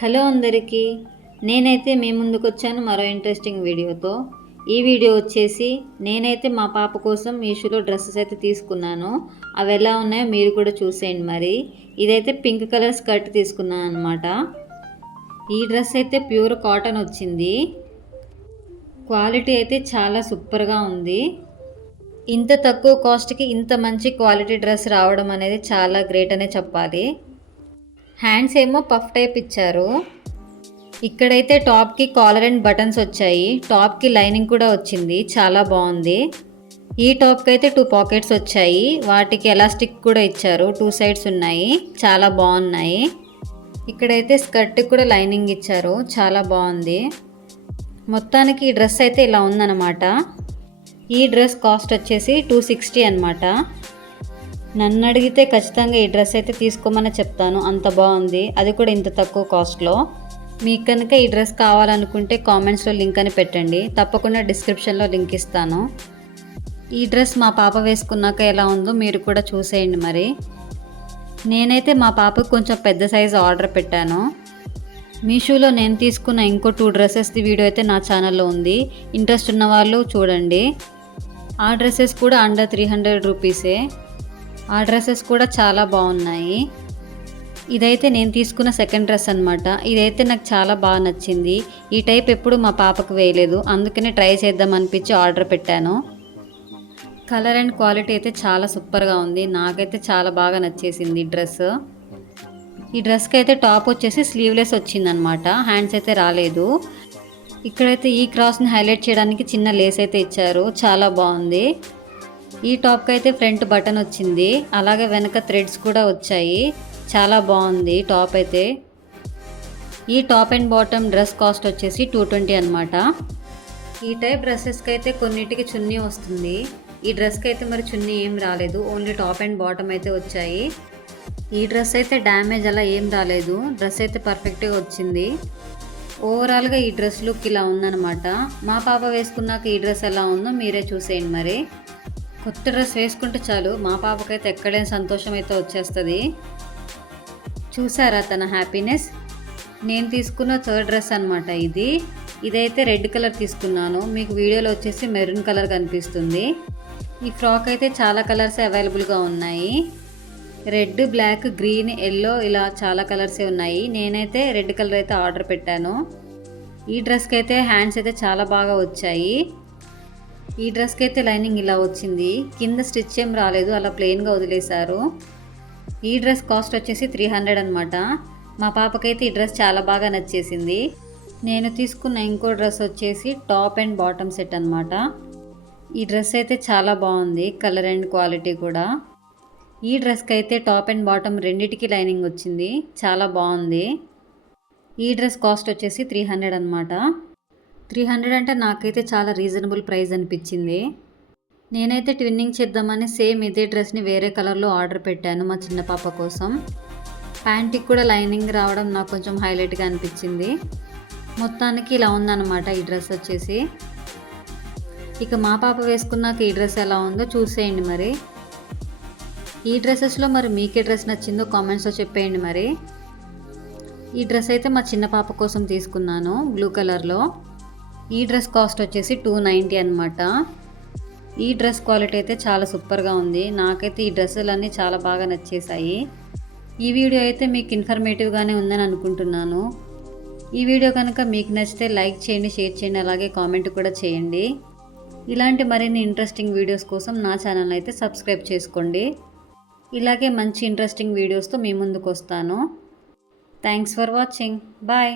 Hello అందరికీ. నేనైతే మీ ముందుకు వచ్చాను మరో ఇంట్రెస్టింగ్ వీడియోతో. ఈ వీడియో వచ్చేసి నేనైతే మా పాప కోసం మీషోలో డ్రెస్సెస్ అయితే తీసుకున్నాను. అవి ఎలా ఉన్నాయో మీరు కూడా చూసేయండి మరి. ఇదైతే పింక్ కలర్ స్కర్ట్ తీసుకున్నాను అనమాట ఈ డ్రెస్ అయితే ప్యూర్ కాటన్ వచ్చింది. క్వాలిటీ అయితే చాలా సూపర్గా ఉంది. ఇంత తక్కువ కాస్ట్కి ఇంత మంచి క్వాలిటీ డ్రెస్ రావడం అనేది చాలా గ్రేట్ అనే చెప్పాలి. హ్యాండ్స్ ఏమో పఫ్ టైప్ ఇచ్చారు. ఇక్కడైతే టాప్కి కాలర్ అండ్ బటన్స్ వచ్చాయి. టాప్కి లైనింగ్ కూడా వచ్చింది. చాలా బాగుంది. ఈ టాప్కి అయితే టూ పాకెట్స్ వచ్చాయి. వాటికి ఎలాస్టిక్ కూడా ఇచ్చారు. టూ సైడ్స్ ఉన్నాయి. చాలా బాగున్నాయి. ఇక్కడైతే స్కర్ట్కి కూడా లైనింగ్ ఇచ్చారు. చాలా బాగుంది. మొత్తానికి ఈ డ్రెస్ అయితే ఇలా ఉందన్నమాట. ఈ డ్రెస్ కాస్ట్ వచ్చేసి టూ సిక్స్టీ అనమాట నన్ను అడిగితే ఖచ్చితంగా ఈ డ్రెస్ అయితే తీసుకోమని చెప్తాను. అంత బాగుంది. అది కూడా ఇంత తక్కువ కాస్ట్లో. మీకు కనుక ఈ డ్రెస్ కావాలనుకుంటే కామెంట్స్లో లింక్ అని పెట్టండి. తప్పకుండా డిస్క్రిప్షన్లో లింక్ ఇస్తాను. ఈ డ్రెస్ మా పాప వేసుకున్నాక ఎలా ఉందో మీరు కూడా చూసేయండి మరి. నేనైతే మా పాపకు కొంచెం పెద్ద సైజు ఆర్డర్ పెట్టాను. మీషోలో నేను తీసుకున్న ఇంకో టూ డ్రెస్సెస్ది వీడియో అయితే నా ఛానల్లో ఉంది. ఇంట్రెస్ట్ ఉన్న వాళ్ళు చూడండి. ఆ డ్రెస్సెస్ కూడా అండర్ త్రీ హండ్రెడ్ రూపీసే. ఆ డ్రెస్సెస్ కూడా చాలా బాగున్నాయి. ఇదైతే నేను తీసుకున్న సెకండ్ డ్రెస్ అనమాట ఇదైతే నాకు చాలా బాగా నచ్చింది. ఈ టైప్ ఎప్పుడు మా పాపకు వేయలేదు. అందుకనే ట్రై చేద్దాం అనిపించి ఆర్డర్ పెట్టాను. కలర్ అండ్ క్వాలిటీ అయితే చాలా సూపర్గా ఉంది. నాకైతే చాలా బాగా నచ్చేసింది ఈ డ్రెస్ ఈ డ్రెస్కి అయితే టాప్ వచ్చేసి స్లీవ్లెస్ వచ్చిందనమాట హ్యాండ్స్ అయితే రాలేదు. ఇక్కడైతే ఈ క్రాస్ని హైలైట్ చేయడానికి చిన్న లేస్ అయితే ఇచ్చారు. చాలా బాగుంది. ఈ టాప్కి అయితే ఫ్రంట్ బటన్ వచ్చింది. అలాగే వెనక థ్రెడ్స్ కూడా వచ్చాయి. చాలా బాగుంది టాప్ అయితే. ఈ top and bottom dress cost వచ్చేసి టూ ట్వంటీ అనమాట ఈ టైప్ డ్రెస్సెస్కి అయితే కొన్నిటికి చున్నీ వస్తుంది. ఈ డ్రెస్కి అయితే మరి చున్నీ ఏం రాలేదు. ఓన్లీ టాప్ అండ్ బాటమ్ అయితే వచ్చాయి. ఈ డ్రెస్ అయితే డ్యామేజ్ అలా ఏం రాలేదు. డ్రెస్ అయితే పర్ఫెక్ట్గా వచ్చింది. ఓవరాల్గా ఈ డ్రెస్ లుక్ ఇలా ఉందన్నమాట. మా పాప వేసుకున్నాక ఈ డ్రెస్ ఎలా ఉందో మీరే చూసేయండి మరి. కొత్త డ్రెస్ వేసుకుంటే చాలు. మా పాపకైతే ఎక్కడైనా సంతోషం అయితే వచ్చేస్తుంది. చూసారా తన హ్యాపీనెస్? నేను తీసుకున్న థర్డ్ డ్రెస్ అనమాట ఇది. ఇదైతే రెడ్ కలర్ తీసుకున్నాను. మీకు వీడియోలో వచ్చేసి మెరూన్ కలర్ కనిపిస్తుంది. ఈ ఫ్రాక్ అయితే చాలా కలర్స్ అవైలబుల్గా ఉన్నాయి. రెడ్ బ్లాక్ గ్రీన్ ఎల్లో ఇలా చాలా కలర్సే ఉన్నాయి. నేనైతే రెడ్ కలర్ అయితే ఆర్డర్ పెట్టాను. ఈ డ్రెస్కి అయితే హ్యాండ్స్ అయితే చాలా బాగా వచ్చాయి. ఈ డ్రెస్కి అయితే లైనింగ్ ఇలా వచ్చింది. కింద స్టిచ్ ఏం రాలేదు అలా ప్లెయిన్గా వదిలేశారు. ఈ డ్రెస్ కాస్ట్ వచ్చేసి త్రీ హండ్రెడ్ అనమాట మా పాపకైతే ఈ డ్రెస్ చాలా బాగా నచ్చేసింది. నేను తీసుకున్న ఇంకో డ్రెస్ వచ్చేసి టాప్ అండ్ బాటమ్ సెట్ అనమాట ఈ డ్రెస్ అయితే చాలా బాగుంది కలర్ అండ్ క్వాలిటీ కూడా. ఈ డ్రెస్కి అయితే టాప్ అండ్ బాటమ్ రెండిటికి లైనింగ్ వచ్చింది చాలా బాగుంది. ఈ డ్రెస్ కాస్ట్ వచ్చేసి త్రీ హండ్రెడ్ అనమాట త్రీ హండ్రెడ్ అంటే నాకైతే చాలా రీజనబుల్ ప్రైస్ అనిపించింది. నేనైతే ట్విన్నింగ్ చేద్దామని సేమ్ ఇదే డ్రెస్ని వేరే కలర్లో ఆర్డర్ పెట్టాను మా చిన్న పాప కోసం. ప్యాంట్కి కూడా లైనింగ్ రావడం నాకు కొంచెం హైలైట్గా అనిపించింది. మొత్తానికి ఇలా ఉందన్నమాట ఈ డ్రెస్ వచ్చేసి. ఇక మా పాప వేసుకున్నాక ఈ డ్రెస్ ఎలా ఉందో చూసేయండి మరి. ఈ డ్రెస్సెస్లో మరి మీకే డ్రెస్ నచ్చిందో కామెంట్స్లో చెప్పేయండి మరి. ఈ డ్రెస్ అయితే మా చిన్న పాప కోసం తీసుకున్నాను బ్లూ కలర్లో. ఈ డ్రెస్ కాస్ట్ వచ్చేసి టూ నైంటీ అనమాట ఈ డ్రెస్ క్వాలిటీ అయితే చాలా సూపర్గా ఉంది. నాకైతే ఈ డ్రెస్సులన్నీ చాలా బాగా నచ్చేసాయి ఈ వీడియో అయితే మీకు ఇన్ఫర్మేటివ్గానే ఉందని అనుకుంటున్నాను. ఈ వీడియో కనుక మీకు నచ్చితే లైక్ చేయండి షేర్ చేయండి అలాగే కామెంట్ కూడా చేయండి. ఇలాంటి మరిన్ని ఇంట్రెస్టింగ్ వీడియోస్ కోసం నా ఛానల్ అయితే సబ్స్క్రైబ్ చేసుకోండి. ఇలాగే మంచి ఇంట్రెస్టింగ్ వీడియోస్తో మీ ముందుకు వస్తాను. Thanks for watching. బాయ్.